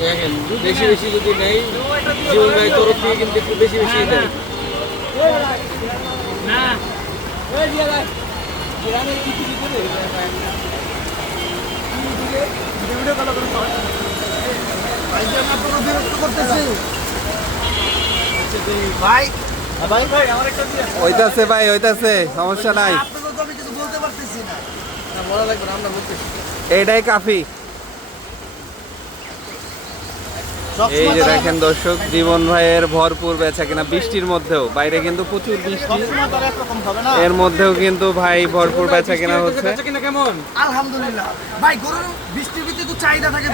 দেখেন বেশি বেশি যদি নেই জীবন ভাই তরফ থেকে কিন্তু একটু বেশি বেশি দেয়। বিরক্ত করতেছি ভাই। ওইটাছে ভাই ওইটাছে সমস্যা নাই। আপনাদের তো আমি কিছু বলতে পারতেছি না বলা লাগবে না আমরা বলতেছি এইটাই কাফি এই যে দেখেন দর্শক জীবন ভাইয়ের ভরপুর বেচা কিনা বৃষ্টির মধ্যেও বাইরে কিন্তু প্রচুর বৃষ্টি। এর মধ্যেও কিন্তু ভাই ভরপুর বেচা কিনা হচ্ছে। কেমন? আলহামদুলিল্লাহ। ভাই গরুর বৃষ্টির ভিতরে তো চাহিদা থাকে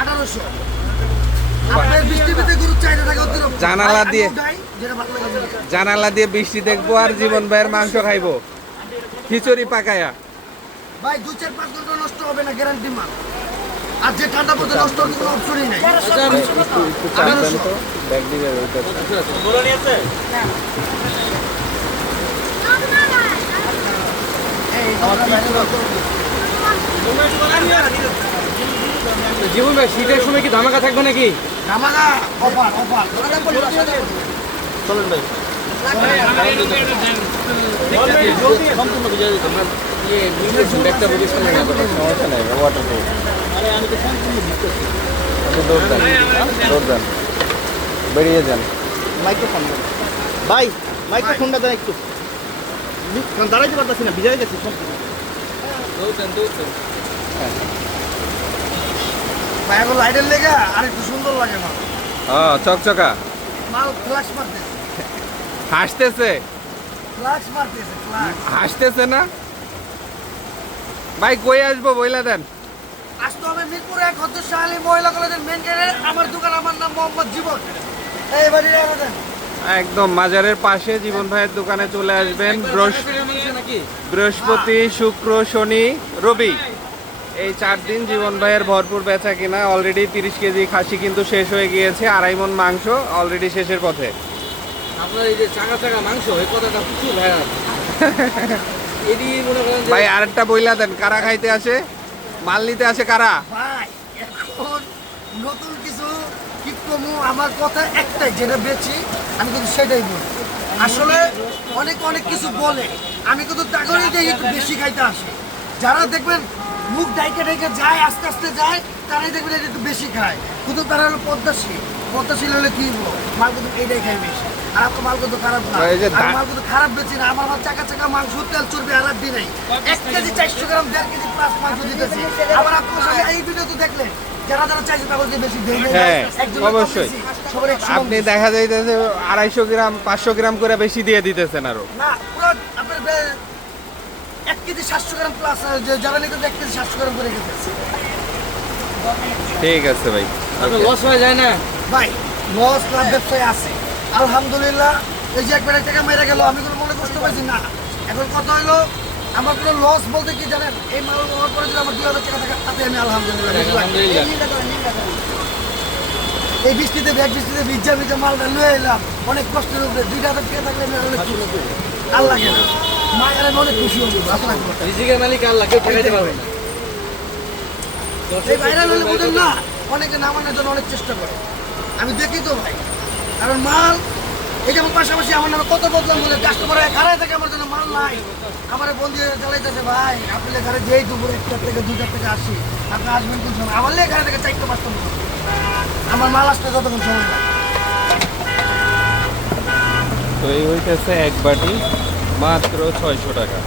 আঠারোশো। অতিরিক্ত জানালা দিয়ে। জানালা দিয়ে বৃষ্টি দেখব আর জীবন ভাইয়ের মাংস খাইবো। খিচুড়ি পাকায়া। ভাই দু চার পাঁচ ঘণ্টা নষ্ট হবে না গ্যারান্টি মাল। যে ঠান্ডা পড়তে নষ্ট অপশনই নাই জীবন ভাই শীতের সময় কি ধামাকা থাকবে নাকি ধামাকা অফার অফার চলেন ভাই সম্পূর্ণ বুঝা আমরা ইয়ে ব্যাগটা সমস্যা নাই ওয়াটার বেরিয়ে যান। মাইক্রোফোন ভাই মাইক্রোফোনটা দেন একটু। কারণ দাঁড়াইতে পারতেছি না ভিজাই গেছি সম্পূর্ণ দৌড়ছেন দৌড়ছেন ভাই এখন লাইটের লেগা আর একটু সুন্দর লাগে মাল ও চকচকা। মাল ফ্লাশ মারতেছে। হাসতেছে। মারতেছে হাসতেছে না? ভাই কই আসব বইলা দেন। আসতে হবে মিরপুর এক হচ্ছে শাহালি মহিলা কলেজের মেন গেটে আমার দোকান আমার নাম মোহাম্মদ জীবন। এই বাড়ির আমাদের একদম মাজারের পাশে জীবন ভাইয়ের দোকানে চলে আসবেন। বৃহস্প- বৃহস্পতি শুক্র শনি রবি। এই চার দিন জীবন ভাইয়ের ভরপুর বেচা কিনা। অলরেডি তিরিশ কেজি খাসি কিন্তু শেষ হয়ে গিয়েছে। আড়াই মন মাংস অলরেডি শেষের পথে। ভাই আরেকটা বইলা দেন। কারা খাইতে আসে? মাল নিতে আসে কারা? ভাই, এখন নতুন কিছু কি কমু? আমার কথা একটাই, যেটা বেছি আমি কিন্তু সেটাই বলি। আসলে অনেক অনেক কিছু বলে। আমি কিন্তু তাগরেই দেখি একটু বেশি খাইতে আসে। যারা দেখবেন মুখ ডাইকে ডাইকে যায়, আস্তে আস্তে যায়, তারাই দেখবেন একটু বেশি খায়। কিন্তু তারা হলো পদ্মাশীল পদ্মাশীল হলে কি মাল কিন্তু এইটাই খায় বেশি আর আপনার মাল কিন্তু খারাপ না। আর মাল কিন্তু খারাপ বেশি না। আমার মাল চাকা চাকা মাংস তেল চর্বি আর দিই নাই। এক কেজি চারশো গ্রাম দেড় কেজি প্লাস মাংস দিতেছি। আবার আপনার সাথে এই ভিডিও তো দেখলেন যারা যারা চাইছে তাদেরকে বেশি দেই নাই। হ্যাঁ, অবশ্যই। আপনি দেখা যাইতেছে আড়াইশো গ্রাম পাঁচশো গ্রাম করে বেশি দিয়ে দিতেছেন আরও। এক কেজি সাতশো গ্রাম প্লাস যারা নিতে এক কেজি সাতশো গ্রাম করে ঠিক আছে ভাই। লস হয়ে যায় না। ভাই লস লাভ ব্যবসায় আছে। আলহামদুলিল্লাহ এই যে একবার টাকা মেরে গেল আমি কোনো মনে কষ্ট পাইছি না। এখন কথা হলো আমার কোনো লস বলতে কি জানেন? এই মাল পরে যদি আমার দুই হাজার টাকা থাকে তাতে আমি আলহামদুলিল্লাহ। এই বৃষ্টিতে ব্যাগ বৃষ্টিতে ভিজা ভিজা মালটা লুয়ে এলাম। অনেক কষ্টের উপরে। দুইটা হাজার টাকা থাকলে আমি অনেক খুশি হব। আর লাগে না। মায়ের আমি অনেক খুশি হব। রিজিকের মালিক আল্লাহ কেউ ঠেকাইতে পারবে না। এই ভাইরাল হলে বুঝেন না অনেকে নামানোর জন্য অনেক চেষ্টা করে। আমি দেখি তো ভাই। কারণ মাল এই যেমন পাশাপাশি আমার নামে কত বদলাম বলে কাস্টমার খারাই থাকে আমার জন্য মাল নাই। আমার বন্ধু চালাইতেছে ভাই। আপনি এখানে যেই দুপুরে একটা থেকে দুটার থেকে আসি আপনি আসবেন কোন সময়? আমার লেগে এখানে থেকে চারটে পাঁচটা আমার মাল আসতে যতক্ষণ সময় তো এই হইতেছে এক বাটি মাত্র ছয়শো টাকা।